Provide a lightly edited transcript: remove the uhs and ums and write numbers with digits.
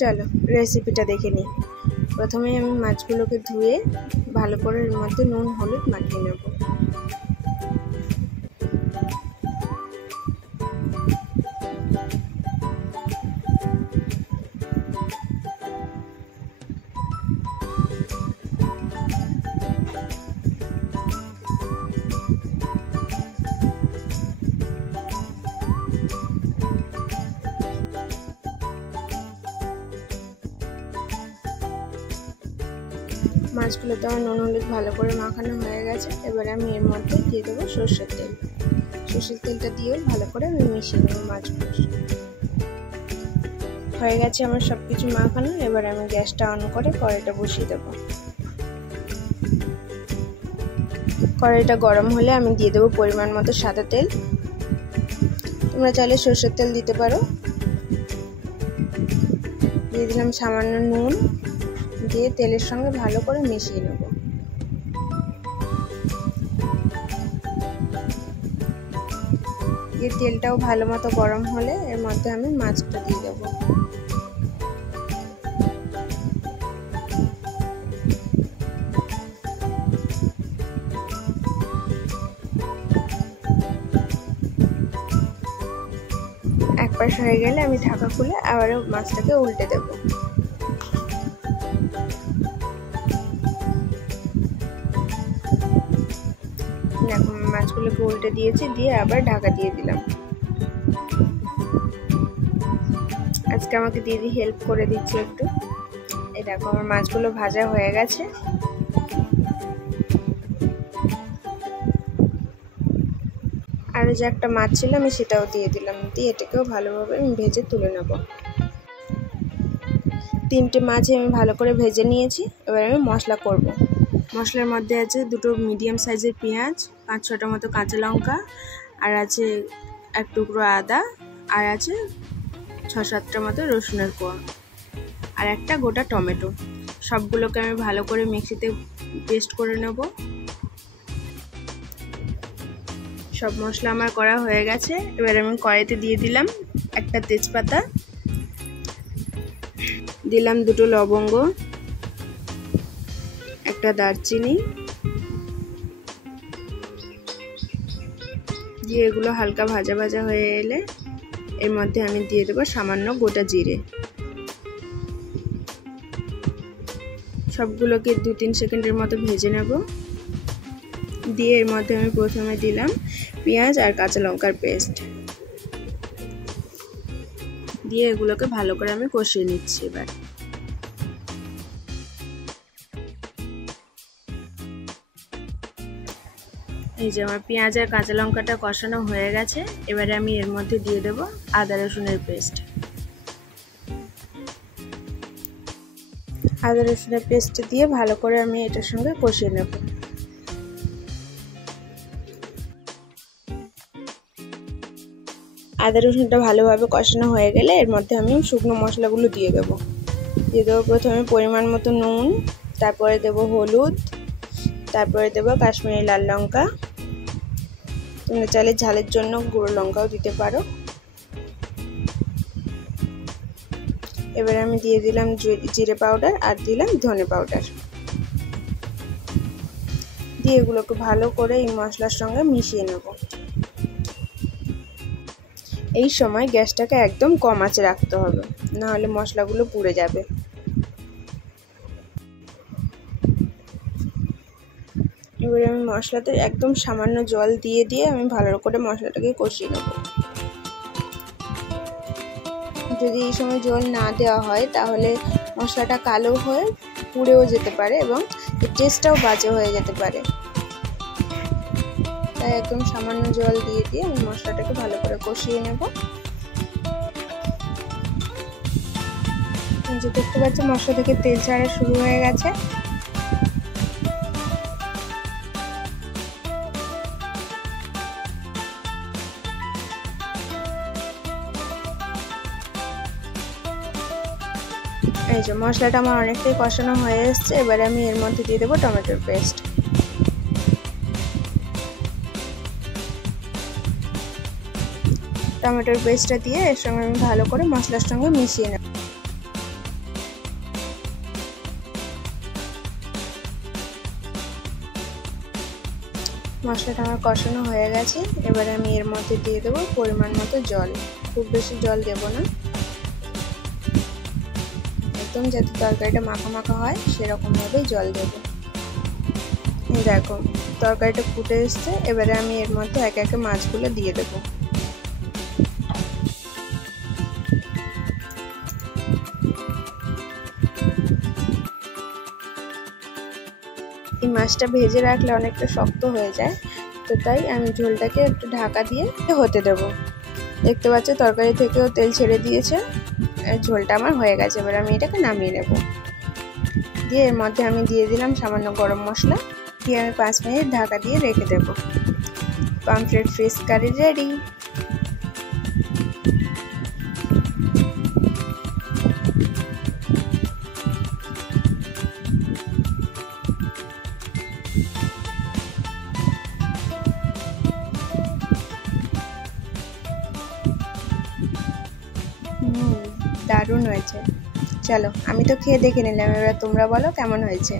চলো রেসিপিটা দেখে নিই। প্রথমে আমি মাছগুলোকে ধুয়ে ভালো করে এর মধ্যে নুন হলুদ মাখিয়ে নেব। মাছগুলো তো আমার নুন হলুদ ভালো করে মাখানো হয়ে গেছে। এবারে আমি এর মধ্যে দিয়ে দেবো সর্ষের তেল। সর্ষের তেলটা দিয়েও ভালো করে আমি মিশিয়ে নেবো মাছগুলো। হয়ে গেছে আমার সব কিছু মাখানো। এবার আমি গ্যাসটা অন করে কড়াইটা বসিয়ে দেবো। কড়াইটা গরম হলে আমি দিয়ে দেবো পরিমাণ মতো সাদা তেল। তোমরা চাইলে সর্ষের তেল দিতে পারো। দিয়ে দিলাম সামান্য নুন, দিয়ে তেলের সঙ্গে ভালো করে মিশিয়ে নেব। দিয়ে তেলটাও ভালো মতো গরম হলে এর মধ্যে আমি মাছটা দিয়ে দেব। এক পাশ হয়ে গেলে আমি ঢাকা খুলে আবারও মাছটাকে উল্টে দেব। মাছগুলোকে উল্টে দিয়েছি, দিয়ে আবার ঢাকা দিয়ে দিলাম। আজকে আমাকে দিদি হেল্প করে দিচ্ছে একটু। এই দেখো আমার মাছগুলো ভাজা হয়ে গেছে। আরও যে একটা মাছ ছিল আমি সেটাও দিয়ে দিলাম, দিয়ে এটাকেও ভালোভাবে আমি ভেজে তুলে নেব। 3টে মাছ আমি ভালো করে ভেজে নিয়েছি। এবার আমি মশলা করব। মশলার মধ্যে আছে 2টো মিডিয়াম সাইজের পেঁয়াজ, 5-6টা মতো কাঁচা লঙ্কা, আর আছে 1 টুকরো আদা, আর আছে 6-7টা মতো রসুনের কোয়া, আর একটা গোটা টমেটো। সবগুলোকে আমি ভালো করে মিক্সিতে পেস্ট করে নেব। সব মশলা আমার করা হয়ে গেছে। এবার আমি কড়াইতে দিয়ে দিলাম একটা তেজপাতা, দিলাম 2টো লবঙ্গ, একটা দারচিনি, দিয়ে এগুলো হালকা ভাজা ভাজা হয়ে এলে এর মধ্যে আমি দিয়ে দেবো সামান্য গোটা জিরে। সবগুলোকে 2-3 সেকেন্ডের মতো ভেজে নেব। দিয়ে এর মধ্যে আমি প্রথমে দিলাম পেঁয়াজ আর কাঁচা লঙ্কার পেস্ট, দিয়ে এগুলোকে ভালো করে আমি কষিয়ে নিচ্ছি। এবার এই যে আমার পেঁয়াজ আর কাঁচা লঙ্কাটা কষানো হয়ে গেছে। এবারে আমি এর মধ্যে দিয়ে দেব আদা রসুনের পেস্ট। আদা রসুনের পেস্ট দিয়ে ভালো করে আমি এটার সঙ্গে কষিয়ে নেব। আদা রসুনটা ভালোভাবে কষানো হয়ে গেলে এর মধ্যে আমি শুকনো মশলাগুলো দিয়ে দেবো। প্রথমে পরিমাণ মতো নুন, তারপরে দেব হলুদ, তারপরে দেব কাশ্মীরি লাল লঙ্কা। তোমরা চাইলে ঝালের জন্য গুঁড়ো লঙ্কাও দিতে পারো। এবারে আমি দিয়ে দিলাম জিরে পাউডার আর দিলাম ধনে পাউডার। দিয়ে এগুলোকে ভালো করে এই মশলার সঙ্গে মিশিয়ে নেব। এই সময় গ্যাসটাকে একদম কম আঁচে রাখতে হবে, নাহলে মশলাগুলো পুড়ে যাবে। এবারে আমি মশলাতে একদম সামান্য জল দিয়ে দিয়ে আমি ভালো করে মশলাটাকে কষিয়ে নেব। যদি এই সময় জল না দেওয়া হয় তাহলে মশলাটা কালো হয়ে পুড়েও যেতে পারে এবং টেস্টটাও বাজে হয়ে যেতে পারে। তাই একদম সামান্য জল দিয়ে দিয়ে আমি মশলাটাকে ভালো করে কষিয়ে নেব। যে দেখতে পাচ্ছি মশলা থেকে তেল ছাড়া শুরু হয়ে গেছে। এই যে মশলাটা আমার অনেকটাই কষানো হয়ে এসছে। এবারে আমি এর মধ্যে দিয়ে দেবো টমেটোর পেস্ট। টমেটোর পেস্টটা দিয়ে এর সঙ্গে আমি ভালো করে মশলার সঙ্গে মিশিয়ে নেব। মশলাটা আমার কষানো হয়ে গেছে। এবারে আমি এর মধ্যে দিয়ে দেবো পরিমাণ মতো জল। খুব বেশি জল দেব না, একদম যাতে তরকারিটা মাখা মাখা হয় সেরকমভাবেই জল দেব। এই দেখো তরকারিটা ফুটে এসছে। এবারে আমি এর মধ্যে একে একে মাছগুলো দিয়ে দেবো। এই মাছটা ভেজে রাখলে অনেকটা শক্ত হয়ে যায়, তো তাই আমি ঝোলটাকে একটু ঢাকা দিয়ে হতে দেব। দেখতে পাচ্ছ তরকারি থেকেও তেল ছেড়ে দিয়েছে, ঝোলটা আমার হয়ে গেছে। এবার আমি এটাকে নামিয়ে নেব। দিয়ে এর মধ্যে আমি দিয়ে দিলাম সামান্য গরম মশলা, দিয়ে আমি 5 মিনিট ঢাকা দিয়ে রেখে দেব। Pomfret fish curry ready. দারুণ হয়েছে। চলো আমি তো খেয়ে দেখে নিলাম, এবার তোমরা বলো কেমন হয়েছে।